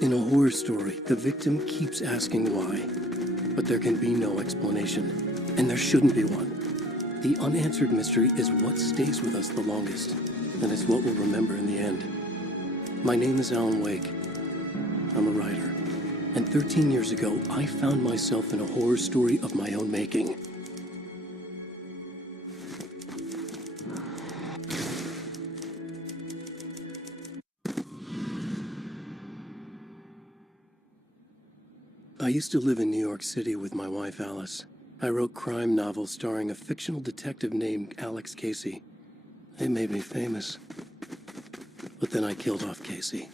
In a horror story, the victim keeps asking why, but there can be no explanation, and there shouldn't be one. The unanswered mystery is what stays with us the longest, and it's what we'll remember in the end. My name is Alan Wake. I'm a writer, and 13 years ago, I found myself in a horror story of my own making. I used to live in New York City with my wife, Alice. I wrote crime novels starring a fictional detective named Alex Casey. They made me famous. But then I killed off Casey.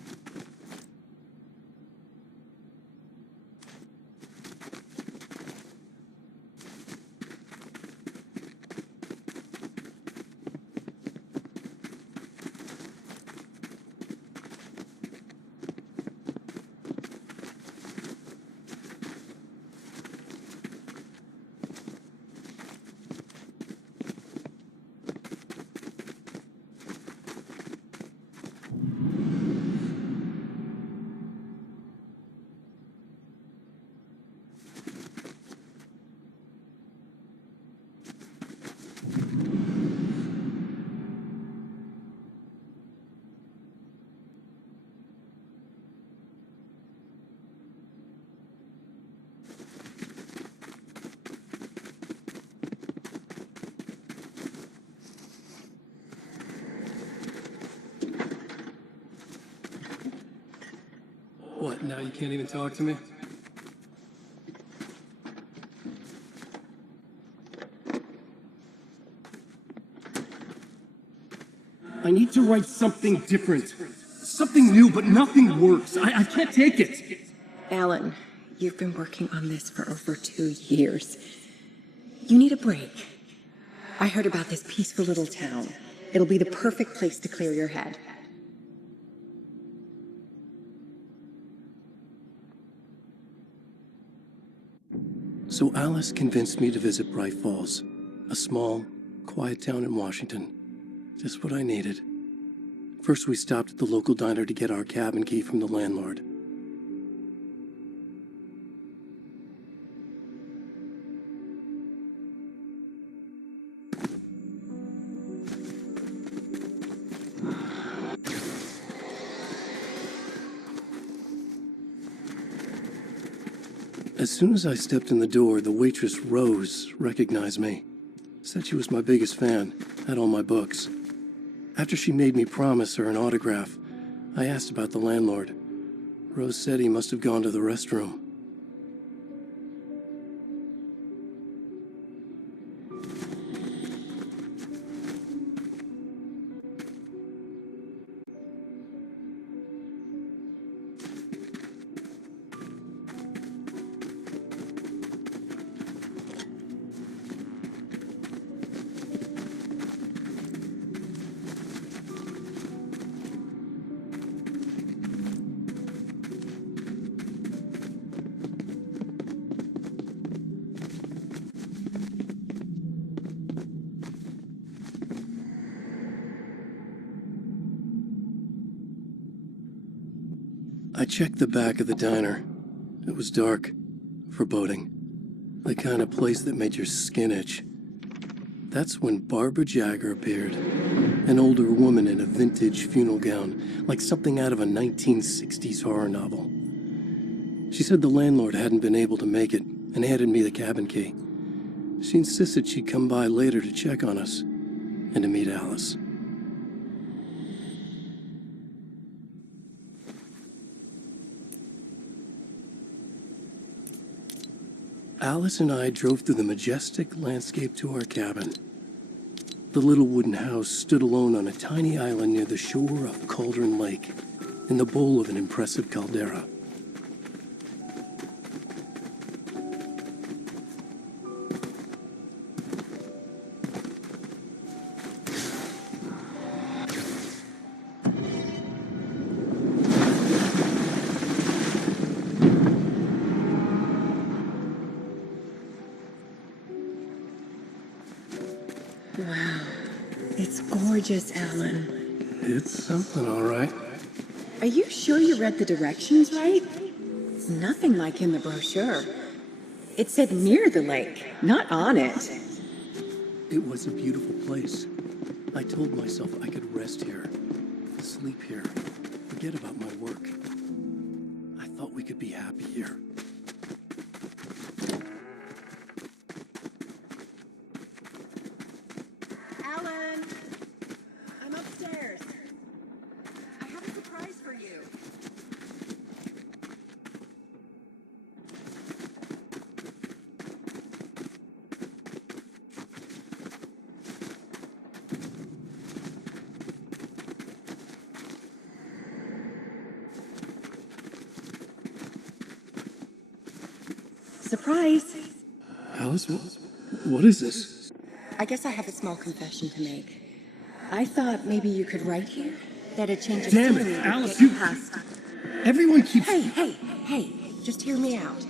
What, now you can't even talk to me? I need to write something different. Something new, but nothing works. I can't take it. Alan, you've been working on this for over 2 years. You need a break. I heard about this peaceful little town. It'll be the perfect place to clear your head. So Alice convinced me to visit Bright Falls, a small, quiet town in Washington. Just what I needed. First, we stopped at the local diner to get our cabin key from the landlord. As soon as I stepped in the door, the waitress, Rose, recognized me. Said she was my biggest fan, had all my books. After she made me promise her an autograph, I asked about the landlord. Rose said he must have gone to the restroom. I checked the back of the diner. It was dark, foreboding, the kind of place that made your skin itch. That's when Barbara Jagger appeared, an older woman in a vintage funeral gown, like something out of a 1960s horror novel. She said the landlord hadn't been able to make it and handed me the cabin key. She insisted she'd come by later to check on us and to meet Alice. Alice and I drove through the majestic landscape to our cabin. The little wooden house stood alone on a tiny island near the shore of Cauldron Lake, in the bowl of an impressive caldera. Wow, gorgeous, Alan. It's something, all right. Are you sure you read the directions right? It's nothing like in the brochure. It said near the lake, not on it. It was a beautiful place. I told myself I could rest here, sleep here, forget about my work. I thought we could be happy here. Alan! I'm upstairs. I have a surprise for you. Surprise! Alice, what is this? I guess I have a small confession to make. I thought maybe you could write here. That a change of Damn it, scenery would Alice, get you you- past. Everyone keeps... Hey, just hear me out.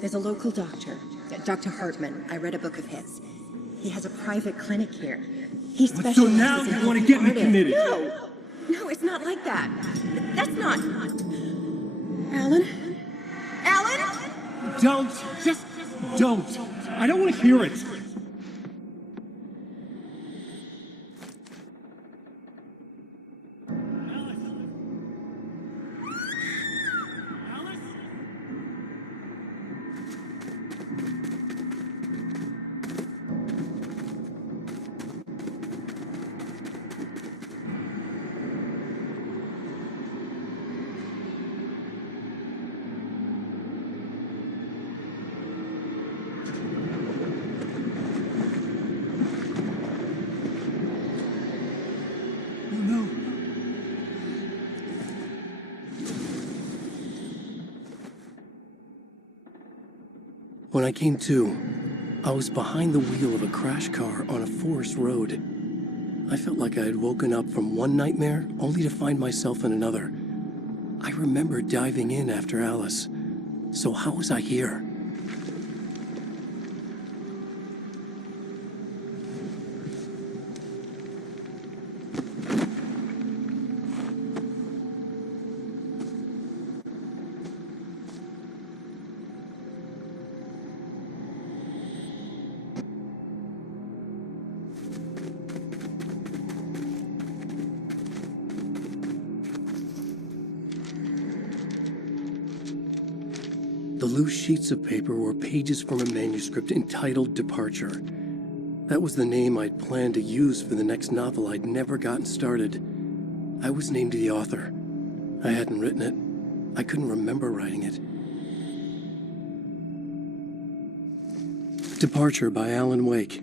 There's a local doctor, Dr. Hartman. I read a book of his. He has a private clinic here. He So specializes now in you want to helping get me artists. committed? No, it's not like that. That's not... Alan? Alan? Don't. Just don't. I don't want to hear it. When I came to, I was behind the wheel of a crash car on a forest road. I felt like I had woken up from one nightmare only to find myself in another. I remember diving in after Alice. So how was I here? The loose sheets of paper were pages from a manuscript entitled Departure. That was the name I'd planned to use for the next novel I'd never gotten started. I was named the author. I hadn't written it. I couldn't remember writing it. Departure by Alan Wake.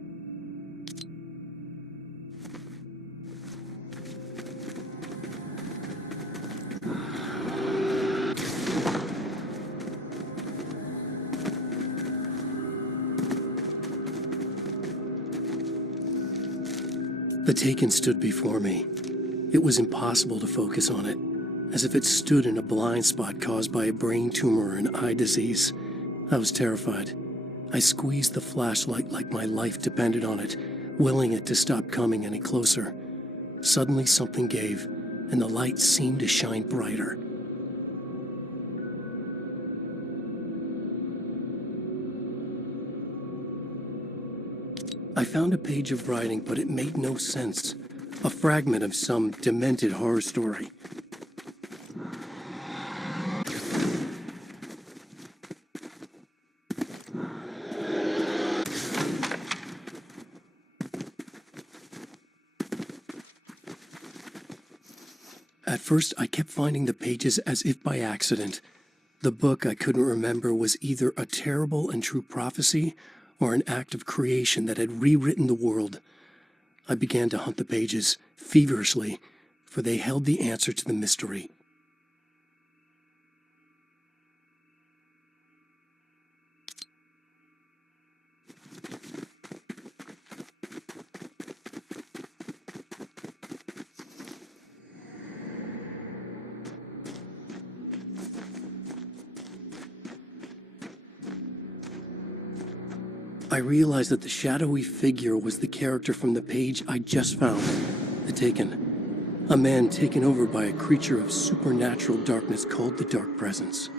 The Taken stood before me. It was impossible to focus on it, as if it stood in a blind spot caused by a brain tumor and eye disease. I was terrified. I squeezed the flashlight like my life depended on it, willing it to stop coming any closer. Suddenly something gave, and the light seemed to shine brighter. I found a page of writing, but it made no sense. A fragment of some demented horror story. At first, I kept finding the pages as if by accident. The book I couldn't remember was either a terrible and true prophecy or an act of creation that had rewritten the world. I began to hunt the pages feverishly, for they held the answer to the mystery. I realized that the shadowy figure was the character from the page I just found. The Taken. A man taken over by a creature of supernatural darkness called the Dark Presence.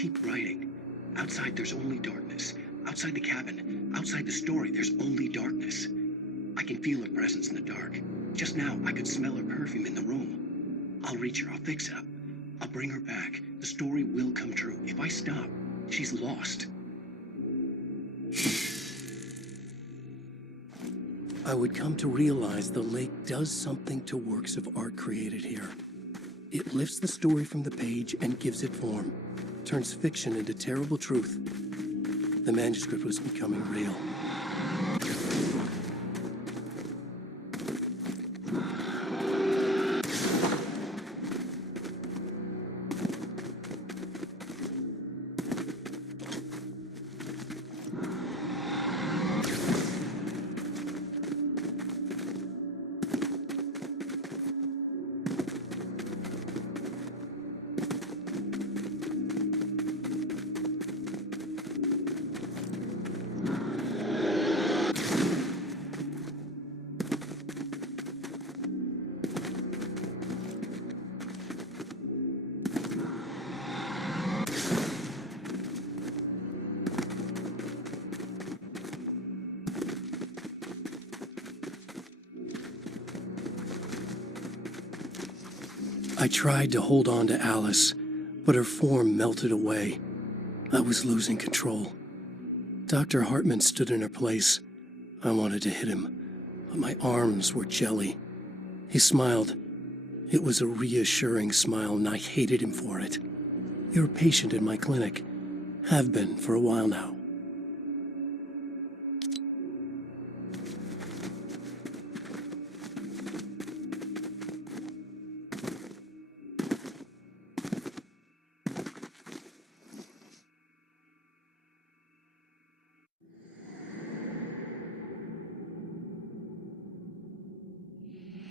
Keep writing. Outside, there's only darkness. Outside the cabin, outside the story, there's only darkness. I can feel her presence in the dark. Just now, I could smell her perfume in the room. I'll reach her. I'll fix it up. I'll bring her back. The story will come true. If I stop, she's lost. I would come to realize the lake does something to works of art created here. It lifts the story from the page and gives it form. Turns fiction into terrible truth. The manuscript was becoming real. I tried to hold on to Alice, but her form melted away. I was losing control. Dr. Hartman stood in her place. I wanted to hit him, but my arms were jelly. He smiled. It was a reassuring smile, and I hated him for it. You're a patient in my clinic. Have been for a while now.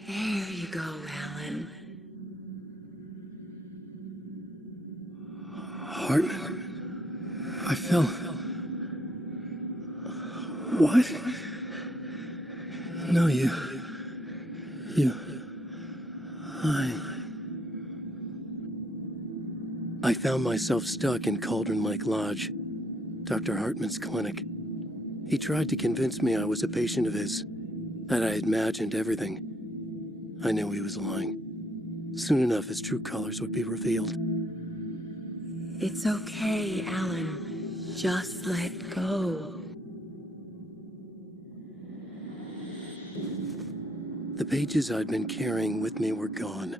There you go, Alan. Hartman. I fell. What? No, you. I found myself stuck in Cauldron Lake Lodge, Dr. Hartman's clinic. He tried to convince me I was a patient of his, that I had imagined everything. I knew he was lying. Soon enough, his true colors would be revealed. It's okay, Alan. Just let go. The pages I'd been carrying with me were gone.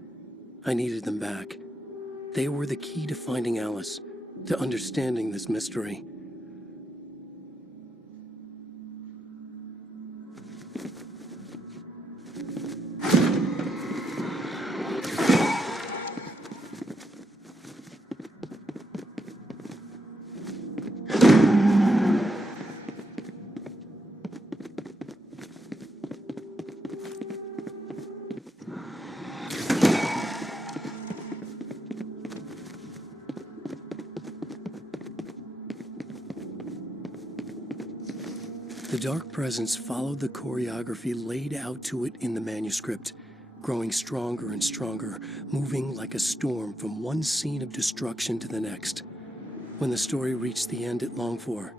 I needed them back. They were the key to finding Alice, to understanding this mystery. The Dark Presence followed the choreography laid out to it in the manuscript, growing stronger and stronger, moving like a storm from one scene of destruction to the next. When the story reached the end it longed for,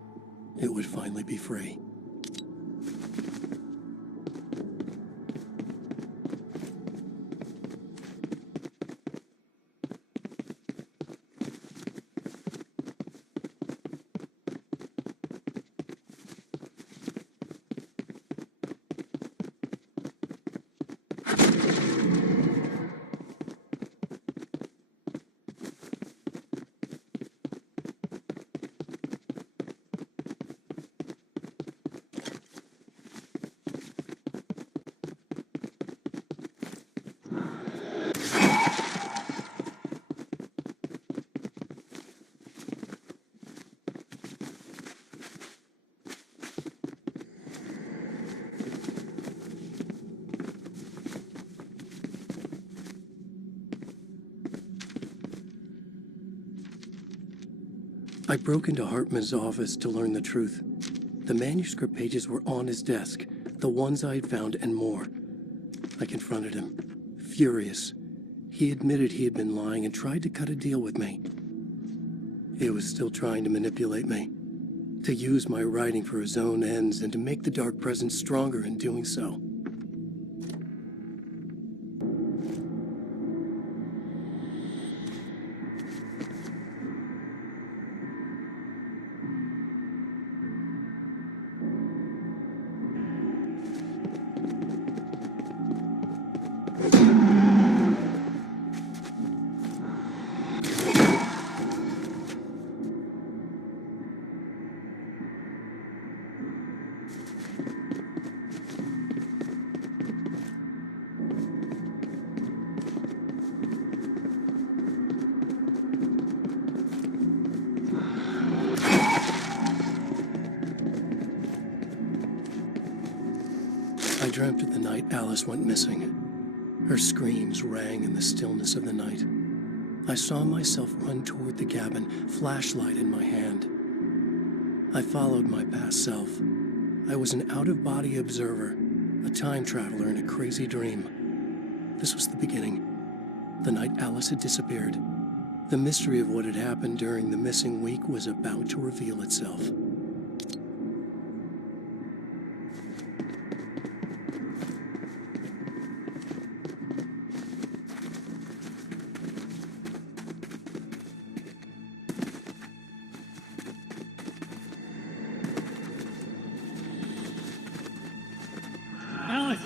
it would finally be free. I broke into Hartman's office to learn the truth. The manuscript pages were on his desk, the ones I had found and more. I confronted him, furious. He admitted he had been lying and tried to cut a deal with me. He was still trying to manipulate me, to use my writing for his own ends and to make the dark presence stronger in doing so. I dreamt of the night Alice went missing. Her screams rang in the stillness of the night. I saw myself run toward the cabin, flashlight in my hand. I followed my past self. I was an out-of-body observer, a time traveler in a crazy dream. This was the beginning. The night Alice had disappeared. The mystery of what had happened during the missing week was about to reveal itself. Alice!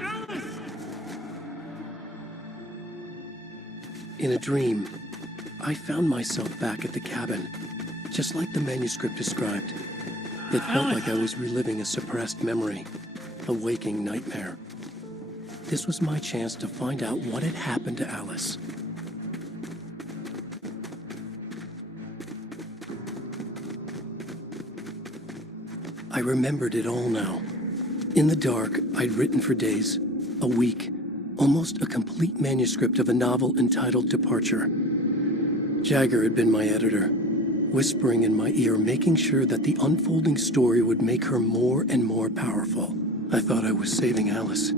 Alice! In a dream, I found myself back at the cabin, just like the manuscript described. It felt like I was reliving a suppressed memory, a waking nightmare. This was my chance to find out what had happened to Alice. I remembered it all now. In the dark, I'd written for days, a week, almost a complete manuscript of a novel entitled Departure. Jagger had been my editor, whispering in my ear, making sure that the unfolding story would make her more and more powerful. I thought I was saving Alice.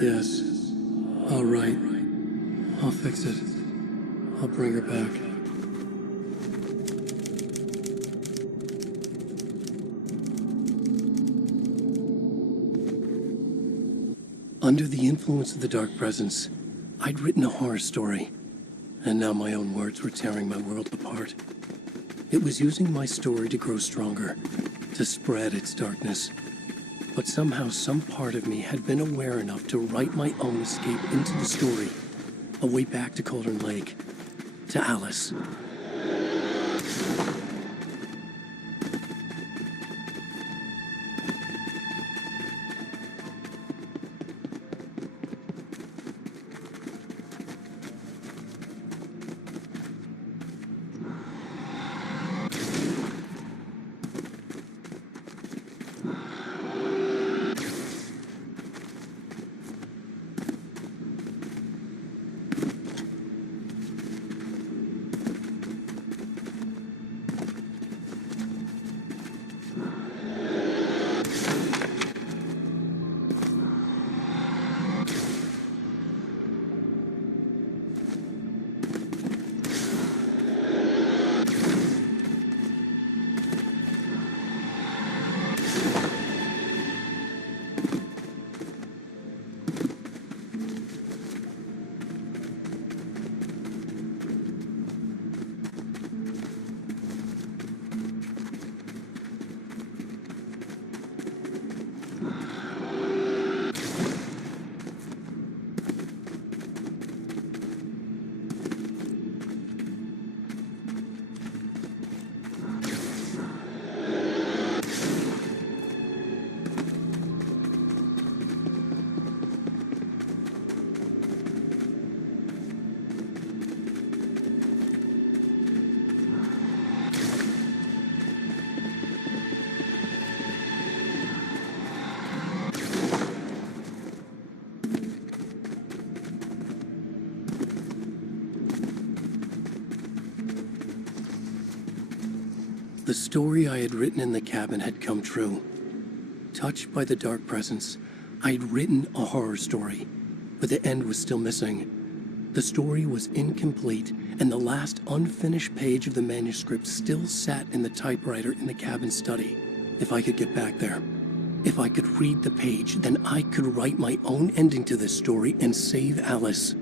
Yes. All right. I'll fix it. I'll bring her back. Under the influence of the dark presence, I'd written a horror story, and now my own words were tearing my world apart. It was using my story to grow stronger, to spread its darkness. But somehow some part of me had been aware enough to write my own escape into the story, a way back to Cauldron Lake, to Alice. The story I had written in the cabin had come true. Touched by the dark presence, I had written a horror story, but the end was still missing. The story was incomplete, and the last unfinished page of the manuscript still sat in the typewriter in the cabin study. If I could get back there, if I could read the page, then I could write my own ending to this story and save Alice.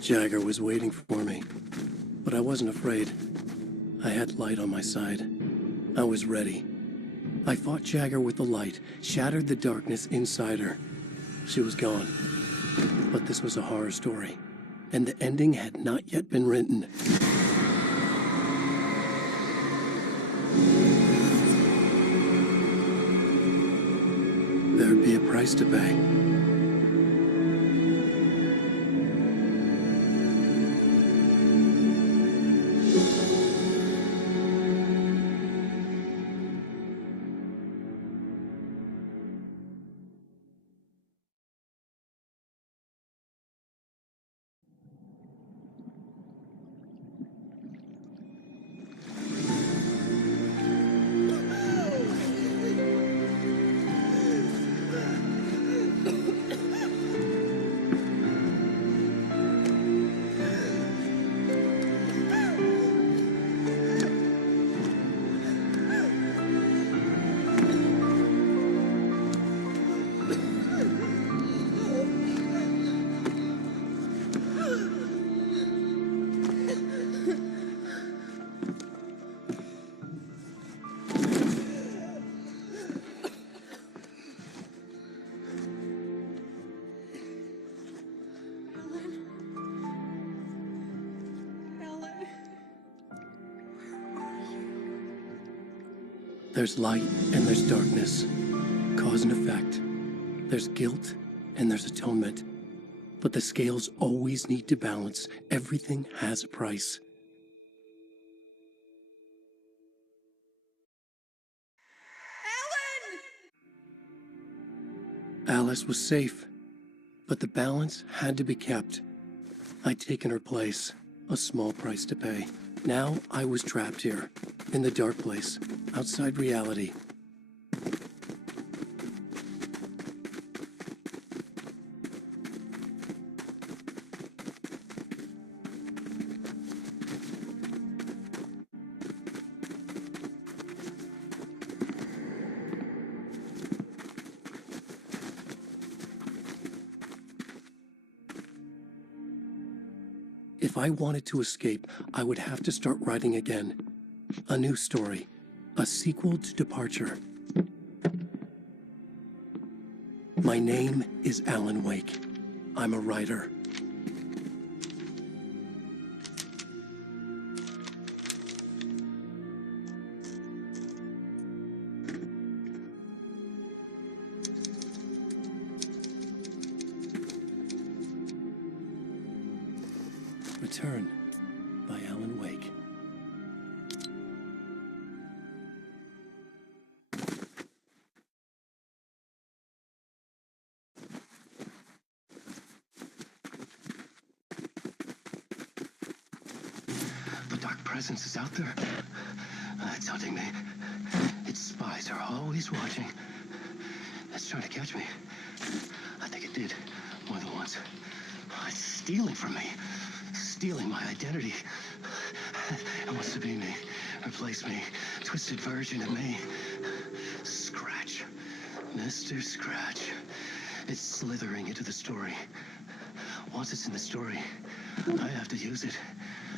Jagger was waiting for me, but I wasn't afraid. I had light on my side. I was ready. I fought Jagger with the light, shattered the darkness inside her. She was gone. But this was a horror story, and the ending had not yet been written. There'd be a price to pay. There's light and there's darkness, cause and effect. There's guilt and there's atonement. But the scales always need to balance. Everything has a price. Alice was safe, but the balance had to be kept. I'd taken her place, a small price to pay. Now I was trapped here, in the dark place, outside reality. If I wanted to escape, I would have to start writing again. A new story. A sequel to Departure. My name is Alan Wake. I'm a writer. Return by Alan Wake. The dark presence is out there. It's hunting me. Its spies are always watching. It's trying to catch me. I think it did more than once. It's stealing from me. Stealing my identity. It wants to be me. Replace me. Twisted version of me. Scratch. Mr. Scratch. It's slithering into the story. Once it's in the story, I have to use it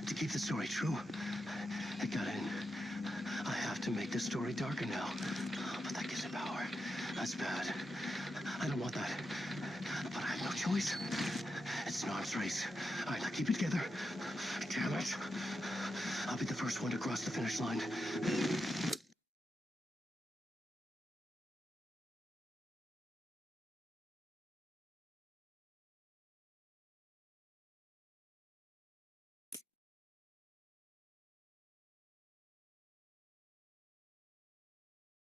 to keep the story true. It got in. I have to make the story darker now. But that gives it power. That's bad. I don't want that. But I have no choice. It's an arms race. All right, now keep it together. Damn it. I'll be the first one to cross the finish line.